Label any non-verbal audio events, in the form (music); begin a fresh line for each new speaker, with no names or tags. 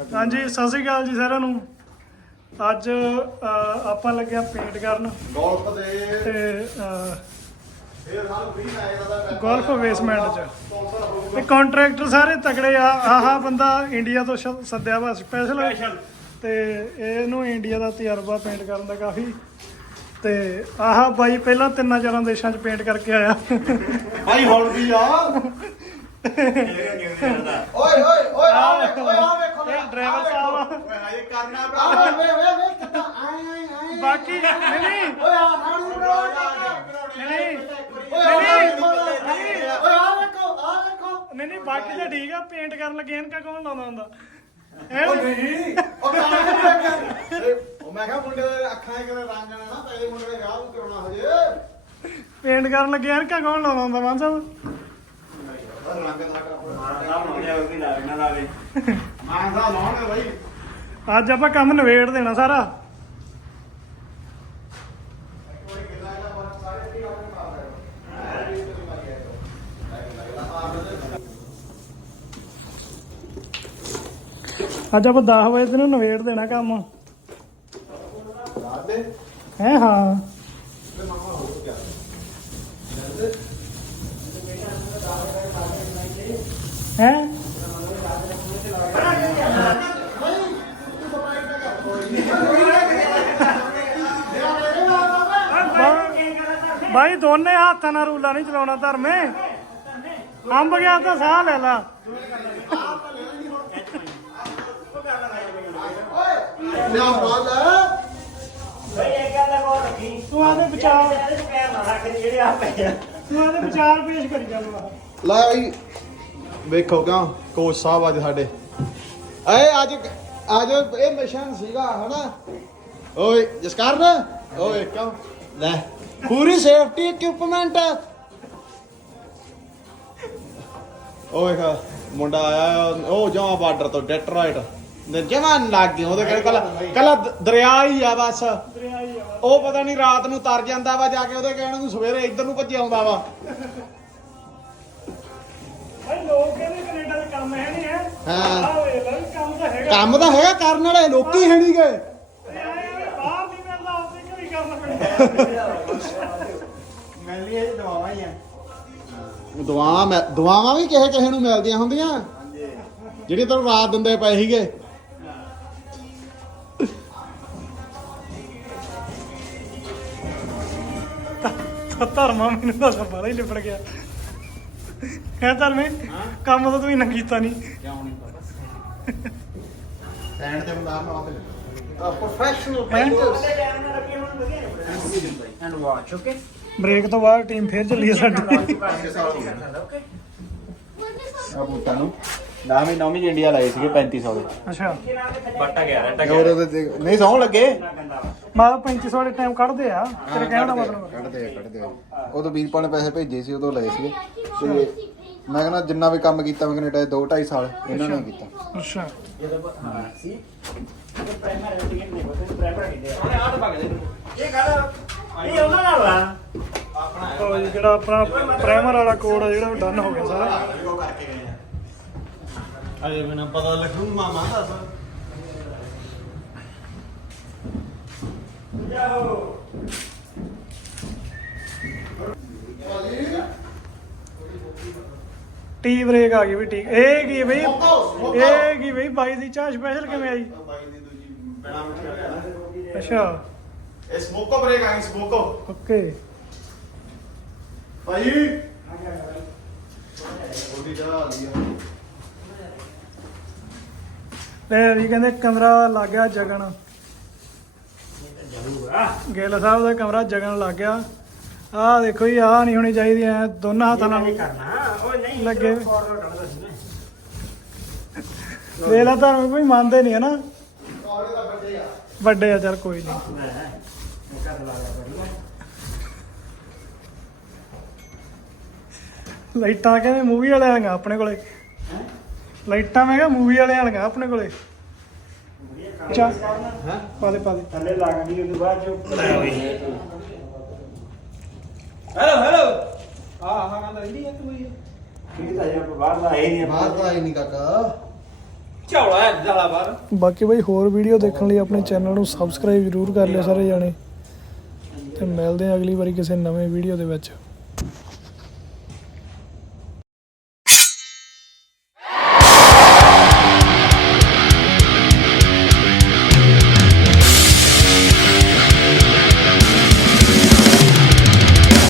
ਹਾਂਜੀ ਸਤਿ ਸ਼੍ਰੀ ਅਕਾਲ ਜੀ ਸਾਰਿਆਂ ਨੂੰ। ਅੱਜ ਆਪਾਂ ਲੱਗਿਆ ਪੇਂਟ ਕਰਨ।
ਗੋਲਫ ਦੇ
ਤੇ
ਨਾਲ ਦਾ
ਗੋਲਫ ਬੇਸਮੈਂਟ ਚ। ਤੇ ਕੰਟਰੈਕਟਰ ਸਾਰੇ ਤਕੜੇ ਆ। ਆਹਾ ਬੰਦਾ ਇੰਡੀਆ ਤੋਂ ਸ਼- ਸੱਦਿਆ ਵਾ ਸਪੈਸ਼ਲ ਤੇ ਇਹਨੂੰ ਇੰਡੀਆ ਦਾ ਤਜਰਬਾ ਪੇਂਟ ਕਰਨ ਦਾ ਕਾਫੀ। ਤੇ ਆਹਾ ਬਾਈ ਪਹਿਲਾਂ ਤਿੰਨਾਂ ਚਾਰਾਂ ਦੇਸ਼ਾਂ 'ਚ ਪੇਂਟ ਕਰਕੇ ਆਇਆ।
ਭਾਈ ਹੁਣ ਵੀ ਆ। (laughs) ਓਏ ਓਏ ਓਏ ਆ ਵੇਖੋ ਓਏ ਆ ਵੇਖੋ
ਇਹ ਡਰਾਈਵਰ ਸਾਹਿਬ।
ਓਏ ਹਾਏ ਕਰਨਾ ਭਰਾ। ਵੇ ਵੇ ਵੇ ਕਿੱਦਾਂ ਆਏ ਆਏ ਆਏ
ਬਾਕੀ ਨਹੀਂ ਨਹੀਂ।
ਓਏ ਆ ਰਾਣੀ ਬਰੋ
ਨਹੀਂ
ਓਏ ਆ ਵੇਖੋ ਓਏ ਆ ਵੇਖੋ ਆ ਵੇਖੋ।
ਨਹੀਂ ਨਹੀਂ ਬਾਕੀ ਤਾਂ ਠੀਕ ਆ ਪੇਂਟ ਕਰਨ ਲੱਗੇ ਇਹਨਾਂ ਕੌਣ ਲਾਉਂਦਾ ਹੁੰਦਾ?
ਉਹ
ਇਹ
ਨਹੀਂ। ਉਹ ਮੈਂ ਕਿਹਾ ਉਹ ਮੈਂ ਕਿਹਾ ਮੁੰਡੇ ਦੇ ਅੱਖਾਂ 'ਚ ਕਿਵੇਂ ਰੰਗ ਆਣਾ ਨਾ ਤੇਰੇ ਮੁੰਡੇ ਦੇ ਵਿਆਹ ਨੂੰ ਕਰਾਉਣਾ ਹਜੇ।
ਪੇਂਟ ਕਰਨ ਲੱਗੇ ਇਹਨਾਂ ਕੌਣ ਲਾਉਂਦਾ ਹੁੰਦਾ ਮਾਨ ਸਾਹਿਬ?
ਰੰਗ ਦਾ ਮਾਂ ਦਾ ਲਾਉਣੇ ਬਾਈ।
ਅੱਜ ਆਪਾਂ ਕੰਮ ਨਵੇੜ ਦੇਣਾ ਸਾਰਾ। ਅੱਜ ਆਪਾਂ 10 ਵਜੇ ਤੈਨੂੰ ਨਵੇੜ ਦੇਣਾ ਕੰਮ। ਹੈ ਹਾਂ। ਹੈ? ਦੋਨੇ ਹੱਥਾਂ ਨਾਲ ਰੂਲਾ ਨਹੀਂ ਚਲਾਉਣਾ ਧਰਮੇ। ਅੰਬ ਗਿਆ ਤਾਂ ਸਾਹ ਲੈ ਲਾ।
ਨਾ ਫਾਲ
ਤੂੰ ਆਦੇ ਵਿਚਾਰ ਤੂੰ ਆਦੇ ਵਿਚਾਰ ਪੇਸ਼ ਕਰੀ ਚੱਲ ਵਾ
ਲੈ ਬਈ ਵੇਖੋ ਕਿਉਂ ਕੋਚ ਸਾਹਿਬ ਅੱਜ ਸਾਡੇ। ਏ ਅੱਜ ਅੱਜ ਇਹ ਮਿਸ਼ਨ ਸੀਗਾ ਹਨਾ? ਓਏ ਜਸਕਰਨ ਓਏ ਕਿਉਂ? ਲੈ ਪੂਰੀ ਸੇਫਟੀ ਇਕਵਿਪਮੈਂਟ ਓਏ ਕਾ ਮੁੰਡਾ ਆਇਆ ਉਹ ਜਮਾ ਬਾਰਡਰ ਤੋਂ ਡੈਟਰੋਇਟ ਜਮਾ ਲੱਗ ਗਿਆ ਉਹਦੇ ਕੋਲ ਕੱਲਾ ਕੱਲਾ ਦ- ਦਰਿਆ ਹੀ ਆ ਬਸ। ਉਹ ਪਤਾ ਨਹੀਂ ਰਾਤ ਨੂੰ ਤਰ ਜਾਂਦਾ ਵਾ ਜਾ ਕੇ ਉਹਦੇ ਕਹਿਣ ਨੂੰ ਸਵੇਰੇ ਇੱਧਰ ਨੂੰ ਭੱਜਿਆ ਆਉਂਦਾ ਵਾ।
ਭਾਈ ਲੋਕ ਕਹਿੰਦੇ ਕੈਨੇਡਾ ਦਾ ਕੰਮ ਹੈ ਨਹੀਂ ਹੈ।
ਹਾਂ।
ਆਹ ਵੇਖ ਲੈ ਵੀ ਕੰਮ ਤਾਂ ਹੈਗਾ।
ਕੰਮ ਤਾਂ ਹੈਗਾ ਕਰਨ ਵਾਲੇ ਲੋਕੀ ਹੈ ਨਹੀਂ ਗਏ
ਇਹ ਆਏ ਆ, ਬਾਹਰ ਨਹੀਂ ਮਿਲਦਾ ਉੱਥੇ ਘਰੀ ਕਰਨਾ ਪੈਂਦਾ
ਮੈਲੀ ਇਹ ਦਵਾਵਾਂ ਹੀ ਆ
ਦੁਆਵਾਂ ਮੈਂ ਦੁਆਵਾਂ ਵੀ ਕਿਸੇ ਕਿਸੇ ਨੂੰ ਮਿਲਦੀਆਂ ਹੁੰਦੀਆਂ। ਜਿਹੜੇ ਤੈਨੂੰ ਰਾਤ ਦਿੰਦੇ ਪਏ ਸੀਗੇ।
ਧਰਮਾ ਮੈਨੂੰ ਤਾਂ ਸਭ ਹੀ ਲਿਪੜ ਗਿਆ। ਹੈ ਧਰਮੇ ਕੰਮ ਤਾਂ ਤੂੰ ਇੰਨਾ ਕੀਤਾ ਨਹੀਂ
ਕਿਉਂ ਨਹੀਂ
ਸੈਂਡ ਤੇ ਬੰਦਾ ਆਪਣਾ ਆਪੇ
professional and watch okay
break ਤੋਂ ਬਾਅਦ ਟੀਮ ਫੇਰ ਚੱਲੀ ਹੈ ਸਾਡੀ।
ਆ ਬੂਟਾਂ ਨੂੰ। ਨਾਮੀ ਨੌਵੀਂ ਇੰਡੀਆ ਲਾਏ ਸੀਗੇ 3500 ਦੇ।
ਅੱਛਾ।
ਬੱਟਾ ਗਿਆ ਰੱਟਾ
ਹੋਰ ਉਹਦੇ ਤੇ- ਨਹੀਂ ਸੌਣ ਲੱਗੇ।
ਮੈਂ 3500 ਵਾਲੇ ਟਾਈਮ ਕੱਢਦੇ ਆ। ਤੇਰੇ ਕਹਿਣ ਦਾ ਮਤਲਬ।
ਕੱਢਦੇ ਆ, ਕੱਢਦੇ ਆ। ਉਦੋਂ ਵੀਰਪਾ ਨੇ ਪੈਸੇ ਭੇਜੇ ਸੀ ਉਦੋਂ ਲਏ ਸੀਗੇ। ਤੇ ਮੈਂ ਕਹਿੰਦਾ ਜਿੰਨਾ ਵੀ ਕੰਮ ਕੀਤਾ ਮੈਂ ਕੈਨੇਡਾ 2 2.5 ਸਾਲ ਇਹਨਾਂ ਨੇ ਕੀਤਾ।
ਅੱਛਾ।
ਸੀ ਪ੍ਰਾਇਮਰੀ ਟਿਕਟ ਨਹੀਂ ਬਸ ਪ੍ਰਾਇਮਰੀ ਉਹਨੇ ਆਟ ਭਗ ਦੇ ਇਹ ਗੱਲ ਇਹ ਉਹਨਾਂ ਨਾਲ ਆ ਆਪਣਾ
ਉਹ ਜਿਹੜਾ ਆਪਣਾ ਪ੍ਰਾਈਮਰ ਵਾਲਾ ਕੋਡ ਆ ਜਿਹੜਾ ਉਹ ਡਨ ਹੋ ਗਿਆ ਸਾਰਾ।
ਅਜੇ ਮੈਨੂੰ ਪਤਾ ਲੱਗੂ ਮਾਮਾ ਦੱਸ।
ਟੀ ਬ੍ਰੇਕ ਆ ਗਈ ਵੀ ਠੀਕ। ਇਹ ਕੀ ਬਈ? ਇਹ ਕੀ ਬਈ? ਬਾਈ ਦੀ ਚਾਹ ਸਪੈਸ਼ਲ ਕਿਵੇਂ ਆਈ?
ਬਾਈ ਦੀ ਦੂਜੀ ਬਿਨਾ ਮਿੱਠੇ
ਅੱਛਾ।
ਇਹ ਸਮੋਕੋ ਬ੍ਰੇਕ ਆ ਗਈ ਸਮੋਕੋ
ਓਕੇ।
ਭਾਈ ਉਹਦੀ ਆ ਗਈ ਆ।
ਲੈ ਵੀ ਕਹਿੰਦੇ ਕਮਰਾ ਲੱਗ ਗਿਆ ਜਗਣ। ਗਿੱਲ ਸਾਹਿਬ ਦਾ ਕਮਰਾ ਜਗਣ ਲੱਗ ਗਿਆ। ਆਹ ਦੇਖੋ ਜੀ ਆਹ ਨਹੀਂ ਹੋਣੀ ਚਾਹੀਦੀ ਐ। ਦੋਨਾਂ ਹੱਥਾਂ ਨਾਲ
ਕਰਨਾ। ਉਹ ਨਹੀਂ
ਲੱਗੇ।
ਫਾਰਵਰਡ ਕਰਦਾ ਸੀ ਨਾ
ਵੇਖ ਲਾ ਤੁਹਾਨੂੰ ਕੋਈ ਮੰਨਦੇ ਨਹੀਂ ਹੈ ਨਾ
ਕਾਲੇ ਦਾ ਵੱਡੇ ਆ।
ਵੱਡੇ ਆ ਚਲ ਕੋਈ ਨਹੀਂ। ਲਾਈਟਾਂ ਕਹਿੰਦੇ ਮੂਵੀ ਵਾਲੇ ਆਣਗਾ ਆਪਣੇ ਕੋਲੇ। ਲਾਈਟਾਂ ਮੈਂ ਕਿਹਾ ਮੂਵੀ ਵਾਲੇ ਆਣਗਾ ਆਪਣੇ ਕੋਲੇ। ਚਾ।
ਹਾਂ?
ਪਾ ਦੇ ਪਾ ਦੇ
ਥੱਲੇ ਲੱਗ ਗਈ ਉਹਦੇ ਬਾਅਦ ਜੋ ਹੈਲੋ ਹੈਲੋ। ਆ ਹਾਂ ਕਹਿੰਦਾ ਇੰਡੀ ਇੱਕ ਹੋਈ ਠੀਕ ਤਾਂ ਯਾਰ ਬਾਹਰ ਦਾ ਹੈ ਨਹੀਂ
ਬਾਹਰ ਤਾਂ ਆਈ ਨਹੀਂ ਕਾਕਾ।
ਝੌਲਾ ਹੈ ਜਾਲਾ ਬਾਹਰ।
ਬਾਕੀ ਬਈ ਹੋਰ ਵੀਡੀਓ ਦੇਖਣ ਲਈ ਆਪਣੇ ਚੈਨਲ ਨੂੰ ਸਬਸਕ੍ਰਾਈਬ ਜ਼ਰੂਰ ਕਰ ਲਿਓ ਸਾਰੇ ਜਾਣੇ। ਤੇ ਮਿਲਦੇ ਹਾਂ ਅਗਲੀ ਵਾਰੀ ਕਿਸੇ ਨਵੇਂ ਵੀਡੀਓ ਦੇ ਵਿੱਚ।